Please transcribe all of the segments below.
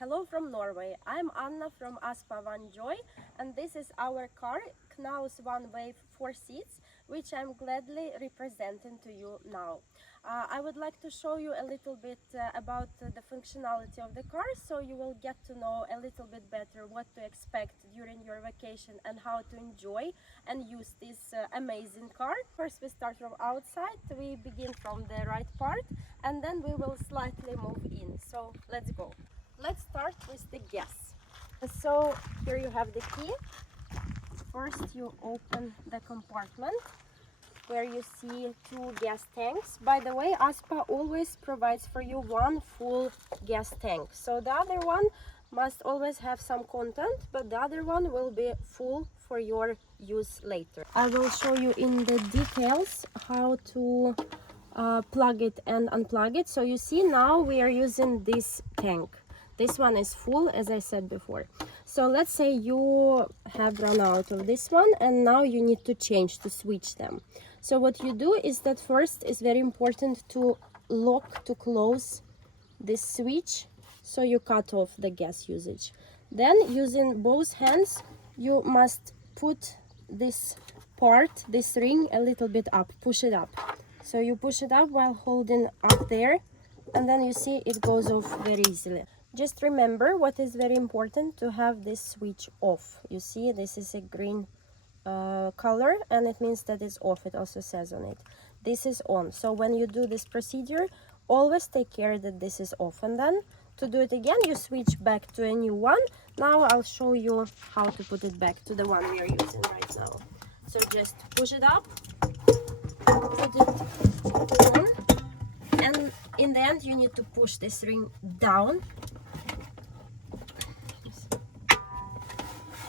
Hello from Norway. I'm Anna from Vanjoy, and this is our car, Knaus Van Wave 4 seats, which I'm gladly representing to you now. I would like to show you a little bit about the functionality of the car, so you will get to know a little bit better what to expect during your vacation and how to enjoy and use this amazing car. First, we start from outside. We begin from the right part, and then we will slightly move in. So let's go. Let's start with the gas. So here you have the key. First you open the compartment where you see two gas tanks. By the way, Aspa always provides for you one full gas tank. So the other one must always have some content, but the other one will be full for your use later. I will show you in the details how to plug it and unplug it. So you see now we are using this tank. This one is full, as I said before. So let's say you have run out of this one and now you need to change, to switch them. So what you do is that first it's very important to lock, to close this switch, so you cut off the gas usage. Then using both hands you must put this part, this ring, a little bit up, push it up. So you push it up while holding up there, and then you see it goes off very easily. Just remember what is very important, to have this switch off. You see this is a green color and it means that it's off. It also says on it this is on. So when you do this procedure, always take care that this is off, and then to do it again you switch back to a new one. Now I'll show you how to put it back to the one we are using right now. So just push it up, put it on, and in the end you need to push this ring down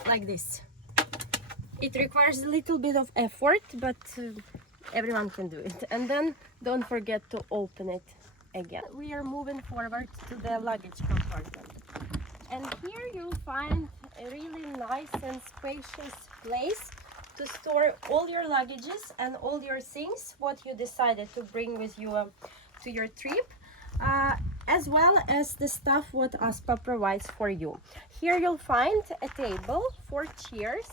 like this. It requires a little bit of effort, but everyone can do it. And then don't forget to open it again. We are moving forward to the luggage compartment, and here you'll find a really nice and spacious place to store all your luggages and all your things what you decided to bring with you to your trip, as well as the stuff what Aspa provides for you. Here you'll find a table, 4 chairs,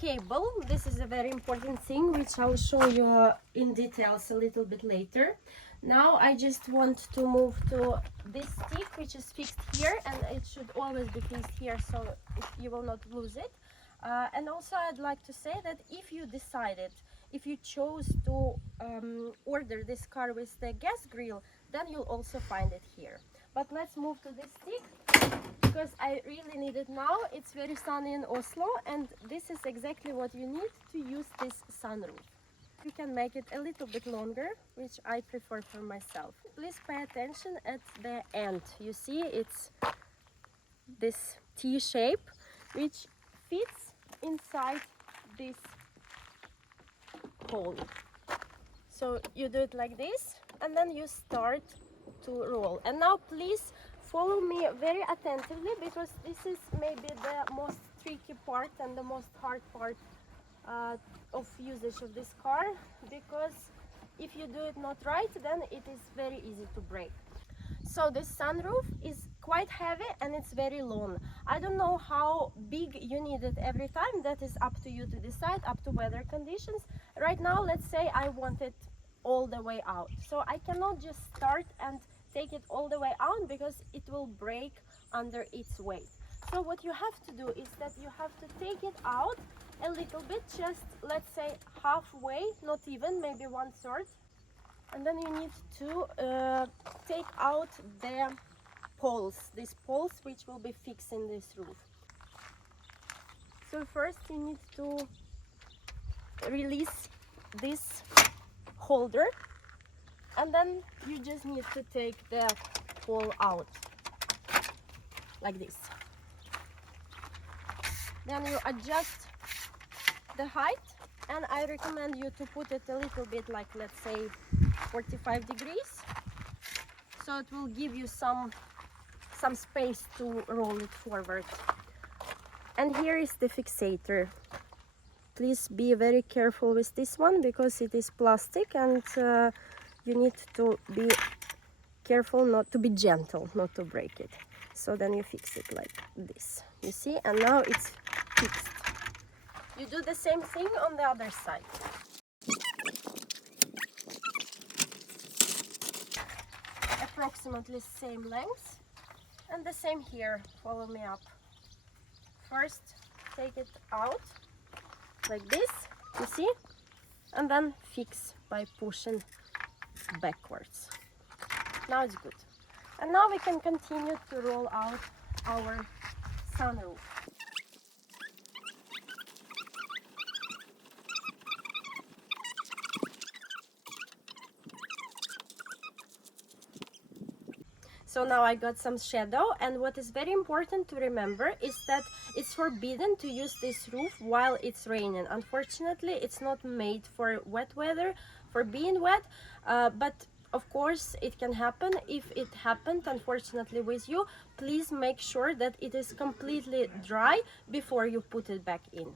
cable. This is a very important thing which I'll show you in details a little bit later. Now I just want to move to this stick which is fixed here, and it should always be fixed here so you will not lose it. And also I'd like to say that if you chose to order this car with the gas grill, then you'll also find it here. But let's move to this stick because I really need it now. It's very sunny in Oslo, and this is exactly what you need to use this sunroof. You can make it a little bit longer, which I prefer for myself. Please pay attention at the end. You see it's this T shape which fits inside this hole. So you do it like this, and then you start to roll. And now please follow me very attentively, because this is maybe the most tricky part and the most hard part of usage of this car, because if you do it not right, then it is very easy to break. So this sunroof is quite heavy and it's very long. I don't know how big you need it every time. That is up to you to decide, up to weather conditions. Right now, let's say I want it all the way out. So I cannot just start and take it all the way out because it will break under its weight. So what you have to do is that you have to take it out a little bit, just let's say halfway, not even, maybe 1/3. And then you need to take out the poles, these poles which will be fixing this roof. So first you need to release this holder, and then you just need to take the pole out like this. Then you adjust the height, and I recommend you to put it a little bit, like let's say 45 degrees, so it will give you some space to roll it forward. And here is the fixator. Please be very careful with this one because it is plastic, and you need to be careful not to be gentle, not to break it. So then you fix it like this, you see, and now it's fixed. You do the same thing on the other side. Approximately same length, and the same here. Follow me up. First take it out like this, you see, and then fix by pushing backwards. Now it's good. And now we can continue to roll out our sunroof. So now I got some shadow, and what is very important to remember is that it's forbidden to use this roof while it's raining. Unfortunately, it's not made for wet weather, for being wet, but of course it can happen. If it happened unfortunately with you, please make sure that it is completely dry before you put it back in.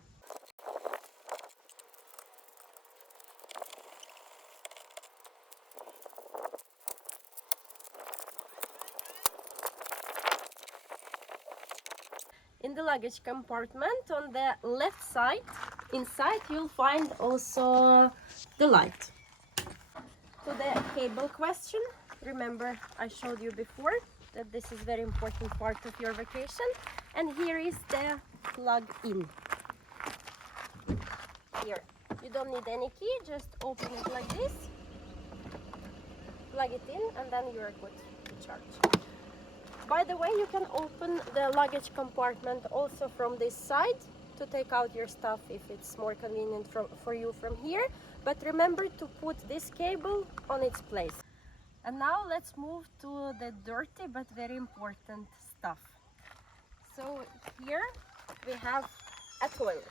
In the luggage compartment on the left side, inside, you'll find also the light. To the cable question, remember I showed you before that this is very important part of your vacation, and here is the plug-in. Here, you don't need any key, just open it like this, plug it in, and then you're good to charge. By the way, you can open the luggage compartment also from this side to take out your stuff if it's more convenient for you from here. But remember to put this cable on its place. And now let's move to the dirty but very important stuff. So here we have a toilet.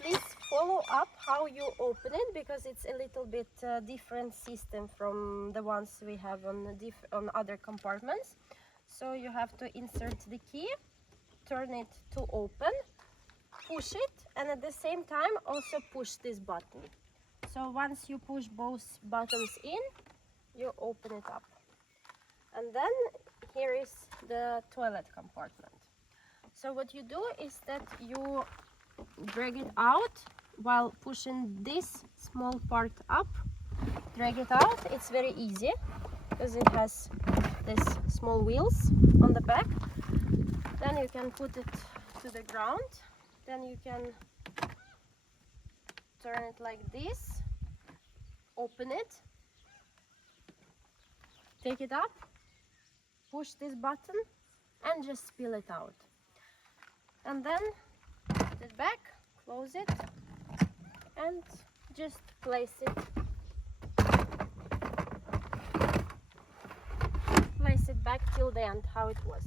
Please follow up how you open it, because it's a little bit different system from the ones we have on other compartments. So you have to insert the key, turn it to open, push it, and at the same time also push this button. So once you push both buttons in, you open it up. And then here is the toilet compartment. So what you do is that you drag it out while pushing this small part up. Drag it out. It's very easy because it has these small wheels on the back. Then you can put it to the ground. Then you can turn it like this, open it, take it up, push this button, and just spill it out. And then put it back, close it, and just place it back till the end how it was.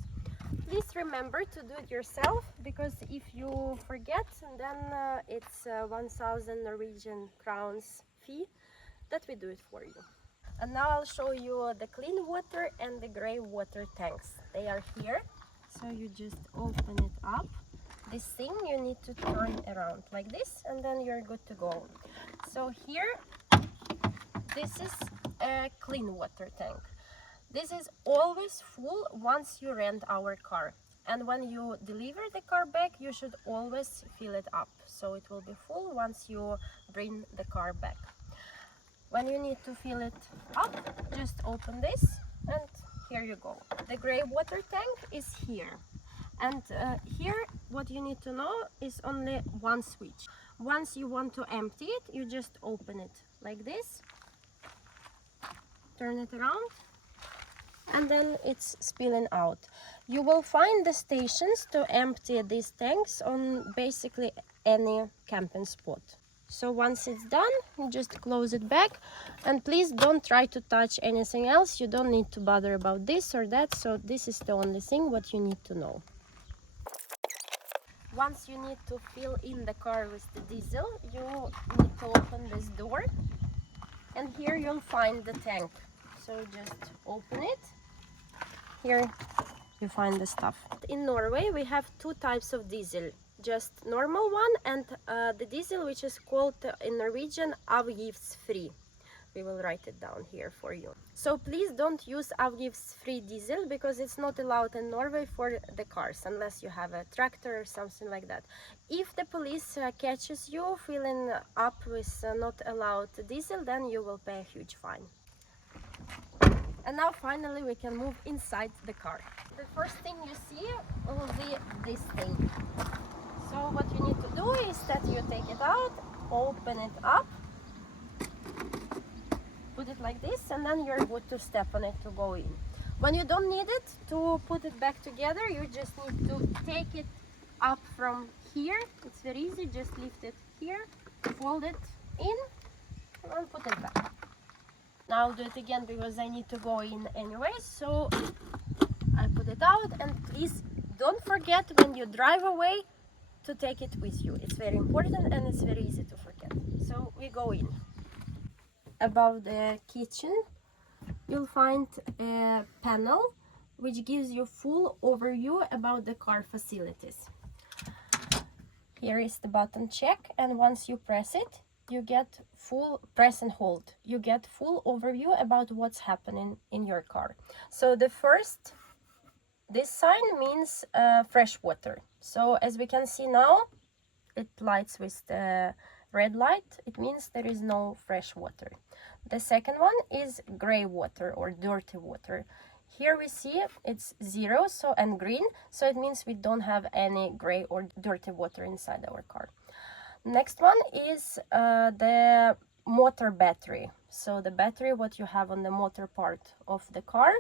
Please remember to do it yourself, because if you forget, then it's 1,000 Norwegian crowns fee that we do it for you. And now I'll show you the clean water and the gray water tanks. They are here, so you just open it up. This thing you need to turn around like this, and then you're good to go. So here, this is a clean water tank. This is always full once you rent our car, and when you deliver the car back, you should always fill it up, so it will be full once you bring the car back. When you need to fill it up, just open this, and here you go. The gray water tank is here, and here what you need to know is only one switch. Once you want to empty it, you just open it like this, turn it around, and then it's spilling out. You will find the stations to empty these tanks on basically any camping spot. So once it's done, you just close it back, and please don't try to touch anything else. You don't need to bother about this or that, so this is the only thing what you need to know. Once you need to fill in the car with the diesel, you need to open this door, and here you'll find the tank. So just open it. Here you find the stuff. In Norway we have two types of diesel, just normal one and the diesel which is called in Norwegian avgiftsfri. We will write it down here for you. So please don't use avgiftsfri diesel because it's not allowed in Norway for the cars unless you have a tractor or something like that. If the police catches you filling up with not allowed diesel, then you will pay a huge fine. And now finally we can move inside the car. The first thing you see will be this thing. So what you need to do is that you take it out, open it up, put it like this, and then you're good to step on it to go in. When you don't need it to put it back together, you just need to take it up from here. It's very easy, just lift it here, fold it in, and put it back. Now I'll do it again because I need to go in anyway, so I put it out, and please don't forget when you drive away to take it with you. It's very important and it's very easy to forget. So we go in. Above the kitchen you'll find a panel which gives you full overview about the car facilities. Here is the button check, and once you press it, you get full press and hold. You get full overview about what's happening in your car. So the first, this sign means fresh water. So as we can see now, it lights with the red light. It means there is no fresh water. The second one is gray water or dirty water. Here we see it's 0 and green, so it means we don't have any gray or dirty water inside our car. Next one is the motor battery. So the battery, what you have on the motor part of the car.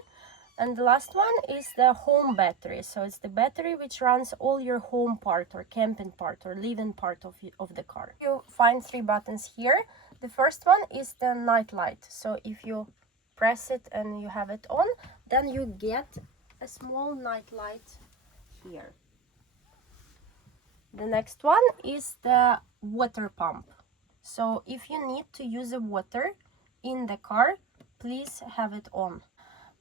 And the last one is the home battery. So it's the battery which runs all your home part or camping part or living part of the car. You find 3 buttons here. The first one is the night light. So if you press it and you have it on, then you get a small night light here. The next one is the water pump. So if you need to use the water in the car, please have it on.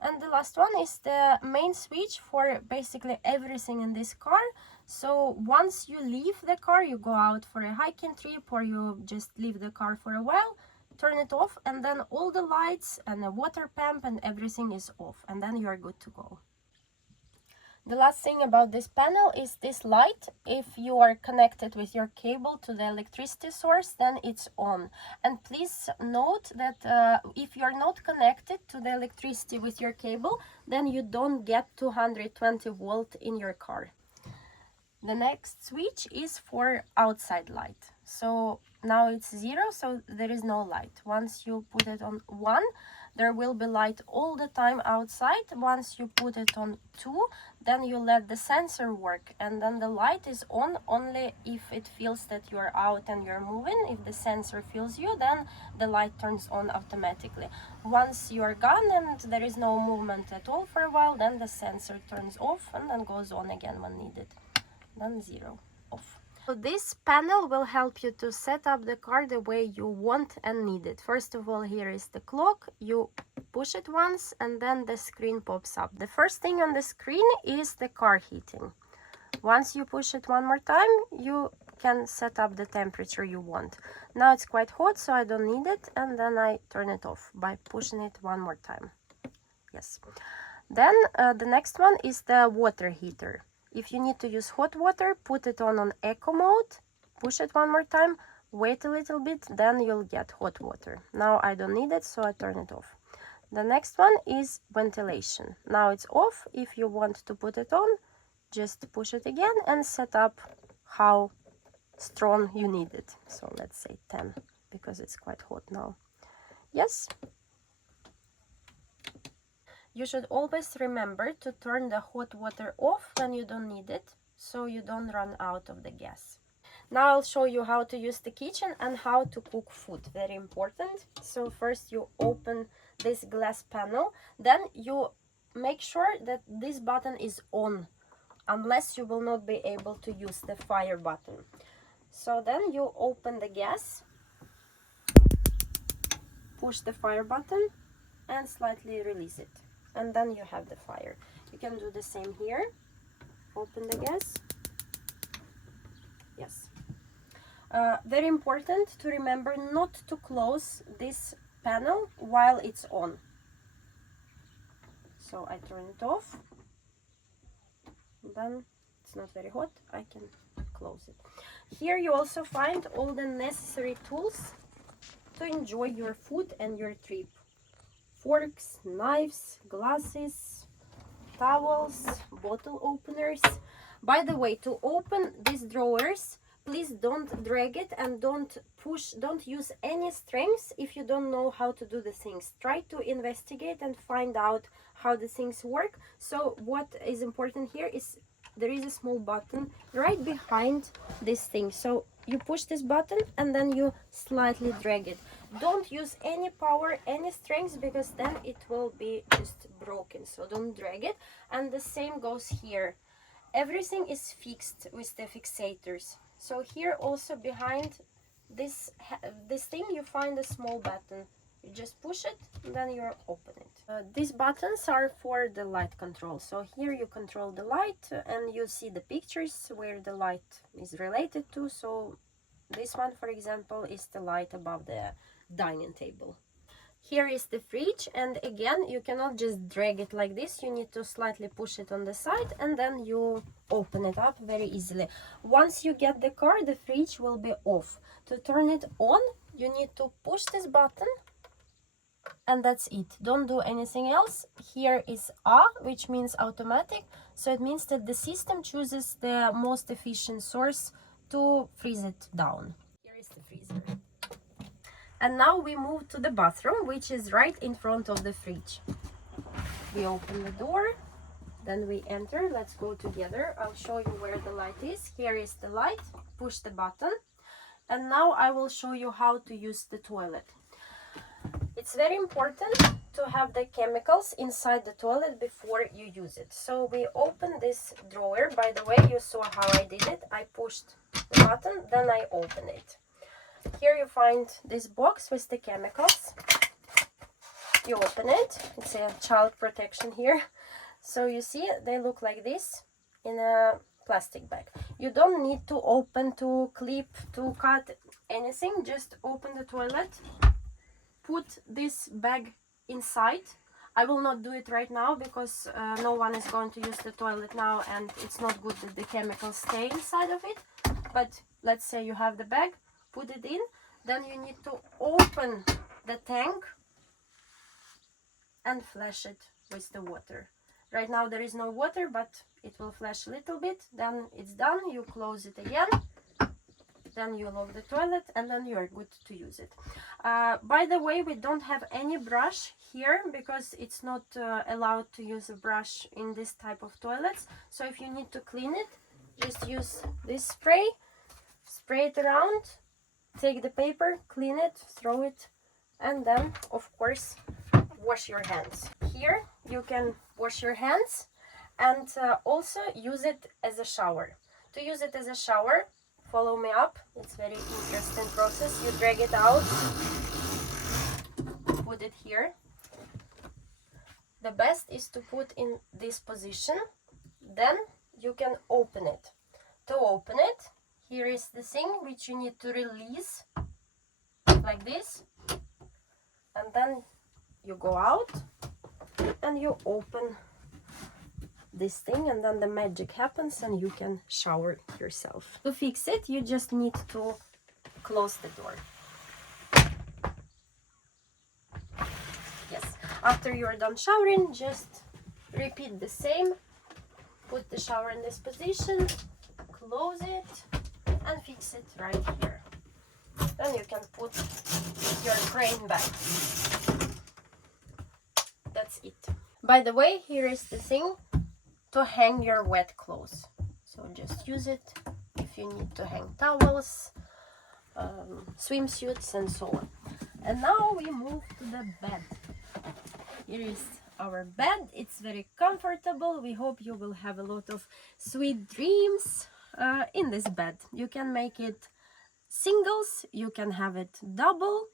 And the last one is the main switch for basically everything in this car. So once you leave the car, you go out for a hiking trip or you just leave the car for a while, turn it off, and then all the lights and the water pump and everything is off, and then you are good to go. The last thing about this panel is this light. If you are connected with your cable to the electricity source, then it's on. And please note that if you are not connected to the electricity with your cable, then you don't get 220 volt in your car. The next switch is for outside light. So now it's 0, so there is no light. Once you put it on 1, there will be light all the time outside. Once you put it on 2, then you let the sensor work, and then the light is on only if it feels that you are out and you're moving. If the sensor feels you, then the light turns on automatically. Once you are gone and there is no movement at all for a while, then the sensor turns off and then goes on again when needed. Then 0, off. So this panel will help you to set up the car the way you want and need it. First of all, here is the clock. You push it once and then the screen pops up. The first thing on the screen is the car heating. Once you push it one more time, you can set up the temperature you want. Now it's quite hot, so I don't need it, and then I turn it off by pushing it one more time. Yes. Then the next one is the water heater. If you need to use hot water, put it on eco mode, push it one more time, wait a little bit, then you'll get hot water. Now I don't need it, so I turn it off. The next one is ventilation. Now it's off. If you want to put it on, just push it again and set up how strong you need it. So let's say 10, because it's quite hot now. Yes. You should always remember to turn the hot water off when you don't need it, so you don't run out of the gas. Now I'll show you how to use the kitchen and how to cook food. Very important. So first you open this glass panel, then you make sure that this button is on, unless you will not be able to use the fire button. So then you open the gas, push the fire button and slightly release it. And then you have the fire. You can do the same here. Open the gas. Yes. Very important to remember not to close this panel while it's on. So I turn it off. Then it's not very hot, I can close it. Here you also find all the necessary tools to enjoy your food and your trip. Forks, knives, glasses, towels, bottle openers. By the way, to open these drawers, please don't drag it and don't push, don't use any strength if you don't know how to do the things. Try to investigate and find out how the things work. So what is important here is there is a small button right behind this thing. So you push this button and then you slightly drag it. Don't use any power, any strength, because then it will be just broken. So don't drag it. And the same goes here. Everything is fixed with the fixators. So here also behind this thing you find a small button. You just push it and then you open it. These buttons are for the light control. So here you control the light and you see the pictures where the light is related to. So this one, for example, is the light above the dining table. Here is the fridge, and again you cannot just drag it like this. You need to slightly push it on the side and then you open it up very easily. Once you get the car, the fridge will be off. To turn it on, you need to push this button and that's it. Don't do anything else. Here is A, which means automatic. So it means that the system chooses the most efficient source to freeze it down. Here is the freezer. And now we move to the bathroom, which is right in front of the fridge. We open the door, then we enter. Let's go together. I'll show you where the light is. Here is the light. Push the button. And now I will show you how to use the toilet. It's very important to have the chemicals inside the toilet before you use it. So we open this drawer. By the way, you saw how I did it. I pushed the button, then I open it. Here you find this box with the chemicals. You open it. It's a child protection here. So you see they look like this in a plastic bag. You don't need to open, to clip, to cut anything. Just open the toilet. Put this bag inside. I will not do it right now because no one is going to use the toilet now and it's not good that the chemicals stay inside of it. But let's say you have the bag. Put it in, then you need to open the tank and flash it with the water. Right now there is no water, but it will flash a little bit. Then it's done. You close it again. Then you lock the toilet and then you are good to use it. By the way, we don't have any brush here because it's not allowed to use a brush in this type of toilets. So if you need to clean it, just use this spray, spray it around. Take the paper, clean it, throw it, and then, of course, wash your hands. Here you can wash your hands and also use it as a shower. To use it as a shower, follow me up. It's a very interesting process. You drag it out, put it here. The best is to put in this position. Then you can open it. To open it, here is the thing which you need to release, like this, and then you go out and you open this thing and then the magic happens and you can shower yourself. To fix it, you just need to close the door. Yes, after you're done showering, just repeat the same. Put the shower in this position, close it, and fix it right here. Then you can put your crane back. That's it. By the way, here is the thing to hang your wet clothes. So just use it if you need to hang towels, swimsuits and so on. And now we move to the bed. Here is our bed. It's very comfortable. We hope you will have a lot of sweet dreams in this bed. You can make it singles, you can have it double,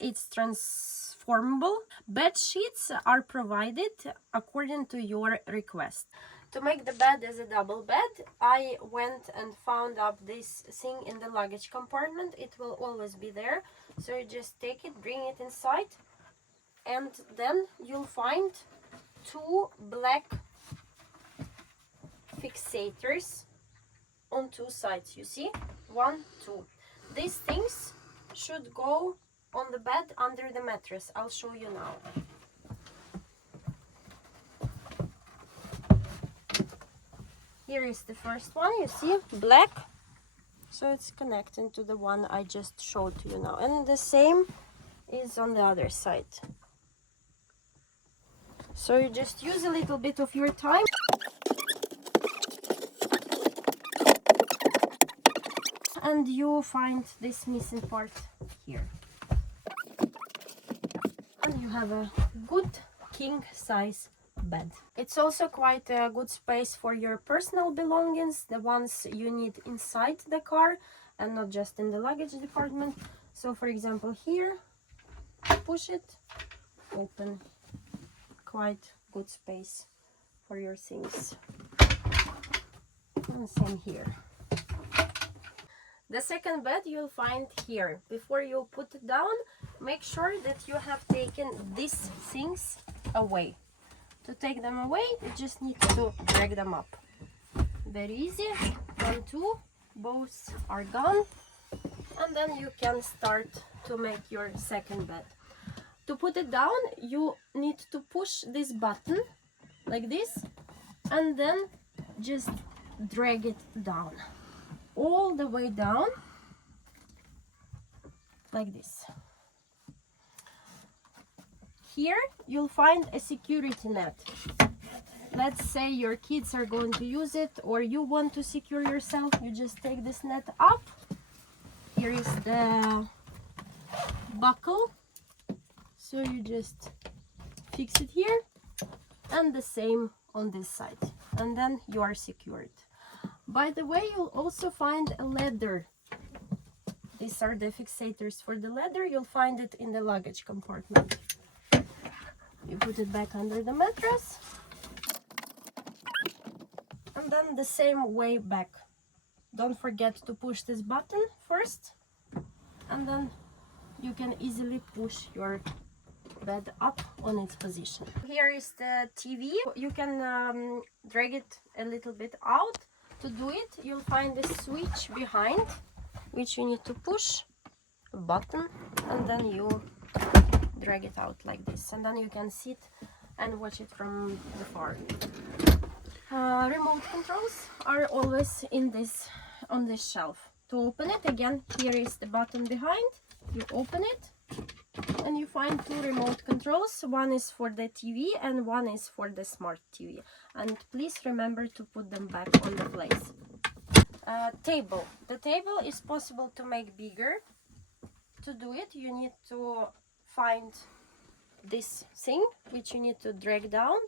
it's transformable. Bed sheets are provided according to your request. To make the bed as a double bed, I went and found up this thing in the luggage compartment. It will always be there. So you just take it, bring it inside, and then you'll find two black fixators on two sides. You see? 1, 2. These things should go on the bed under the mattress. I'll show you now. Here is the first one, you see, black. So it's connecting to the one I just showed to you now. And the same is on the other side. So you just use a little bit of your time. And you find this missing part here. And you have a good king size bed. It's also quite a good space for your personal belongings, the ones you need inside the car and not just in the luggage department. So for example, here, push it, open. Quite good space for your things. And same here. The second bed you'll find here. Before you put it down, make sure that you have taken these things away. To take them away, you just need to drag them up. Very easy. 1, 2, both are gone. And then you can start to make your second bed. To put it down, you need to push this button like this, and then just drag it down. All the way down, like this. Here you'll find a security net. Let's say your kids are going to use it, or you want to secure yourself, you just take this net up. Here is the buckle, so you just fix it here, and the same on this side, and then you are secured. By the way, you'll also find a ladder. These are the fixators for the ladder. You'll find it in the luggage compartment. You put it back under the mattress, and then the same way back. Don't forget to push this button first, and then you can easily push your bed up on its position. Here is the TV. You can drag it a little bit out. To do it, you'll find a switch behind, which you need to push a button, and then you drag it out like this, and then you can sit and watch it from the far. Remote controls are always on this shelf. To open it, again, here is the button behind. You open it, and you find two remote controls. One is for the TV and one is for the smart TV. And please remember to put them back on the place. Table. The table is possible to make bigger. To do it, you need to find this thing, which you need to drag down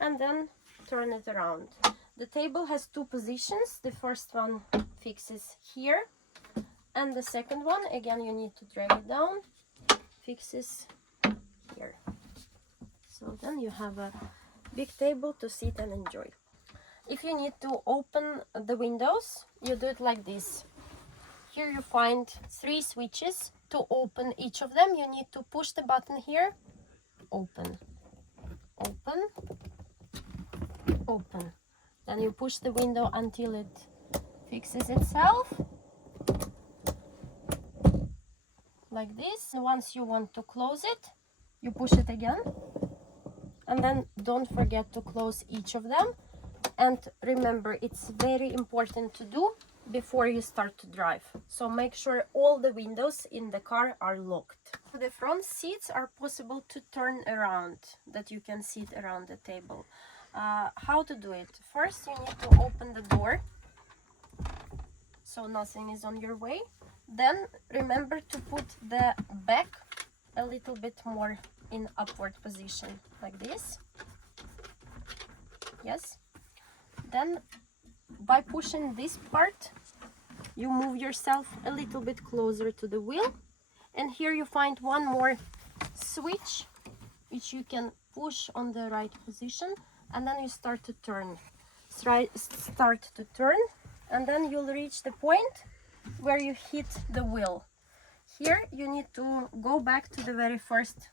and then turn it around. The table has two positions. The first one fixes here, and the second one, again, you need to drag it down, fixes here. So then you have a big table to sit and enjoy. If you need to open the windows, you do it like this. Here you find 3 switches. To open each of them, you need to push the button here, open, open, open. Then you push the window until it fixes itself, like this. Once you want to close it, you push it again, and then don't forget to close each of them. And remember, it's very important to do before you start to drive. So make sure all the windows in the car are locked. The front seats are possible to turn around, that you can sit around the table. How to do it? First, you need to open the door so nothing is on your way. Then remember to put the back a little bit more in upward position, like this. Yes. Then by pushing this part, you move yourself a little bit closer to the wheel, and here you find one more switch which you can push on the right position, and then you start to turn. Start to turn, and then you'll reach the point where you hit the wheel. Here you need to go back to the very first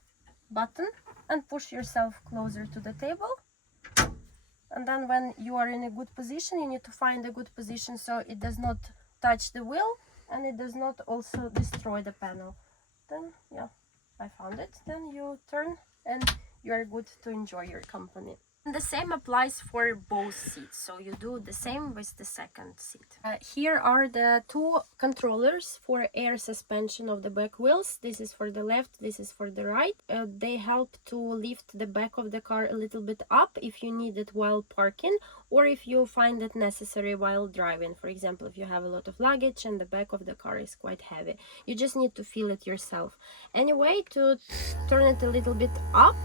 button and push yourself closer to the table. And then when you are in a good position, you need to find a good position so it does not touch the wheel and it does not also destroy the panel. Then, yeah, I found it. Then you turn and you are good to enjoy your company. And the same applies for both seats, so you do the same with the second seat. Here are the two controllers for air suspension of the back wheels. This is for the left, this is for the right. They help to lift the back of the car a little bit up if you need it while parking, or if you find it necessary while driving. For example, if you have a lot of luggage and the back of the car is quite heavy, you just need to feel it yourself. Anyway, to turn it a little bit up,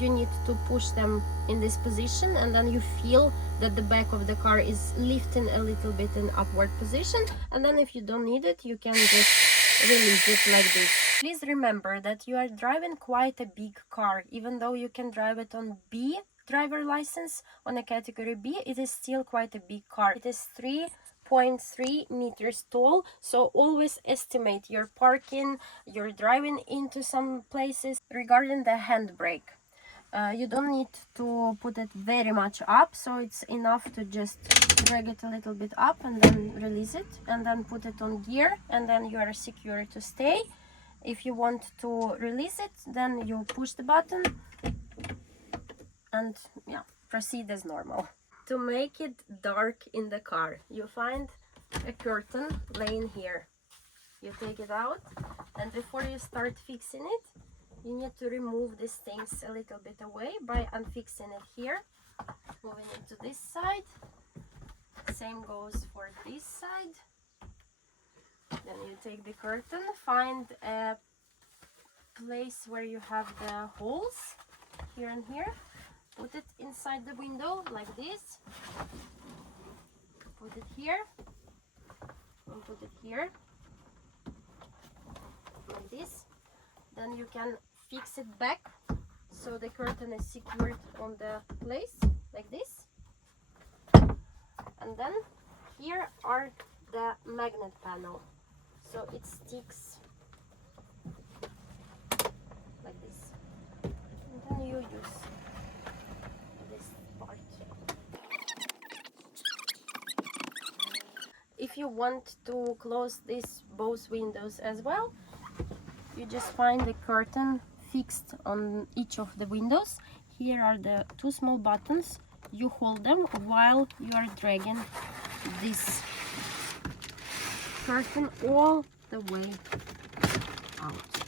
you need to push them in this position, and then you feel that the back of the car is lifting a little bit in upward position. And then if you don't need it, you can just release it like this. Please remember that you are driving quite a big car. Even though you can drive it on B driver license, on a category B, it is still quite a big car. It is 3.3 meters tall, so always estimate your parking, your driving into some places. Regarding the handbrake, you don't need to put it very much up, so it's enough to just drag it a little bit up and then release it, and then put it on gear, and then you are secure to stay. If you want to release it, then you push the button and yeah, proceed as normal. To make it dark in the car, you find a curtain laying here. You take it out, and before you start fixing it, you need to remove these things a little bit away by unfixing it here. Moving into this side. Same goes for this side. Then you take the curtain, find a place where you have the holes, here and here. Put it inside the window like this. Put it here. And put it here. Like this. Then you can fix it back so the curtain is secured on the place like this. And then here are the magnet panel, so it sticks like this, and then you use this part. If you want to close both windows as well, you just find the curtain fixed on each of the windows. Here are the two small buttons. You hold them while you are dragging this curtain all the way out.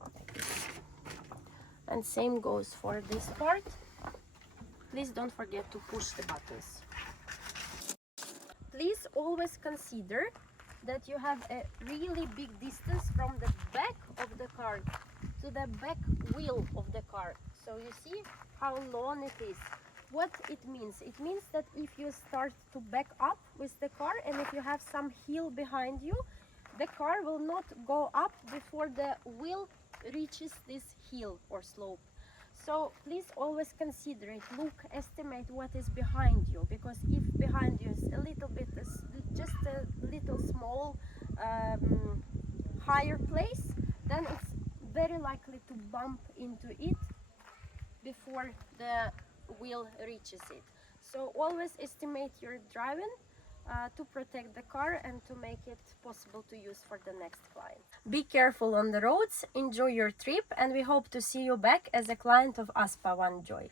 Like this. And same goes for this part. Please don't forget to push the buttons. Please always consider that you have a really big distance from the back of the car to the back wheel of the car. So you see how long it is. What it means? It means that if you start to back up with the car, and if you have some hill behind you, the car will not go up before the wheel reaches this hill or slope. So please always consider it. Look, estimate what is behind you, because if behind you is a little bit, just a little small higher place, then it's very likely to bump into it before the wheel reaches it. So always estimate your driving to protect the car and to make it possible to use for the next client. Be careful on the roads, enjoy your trip, and we hope to see you back as a client of Aspa Vanjoy.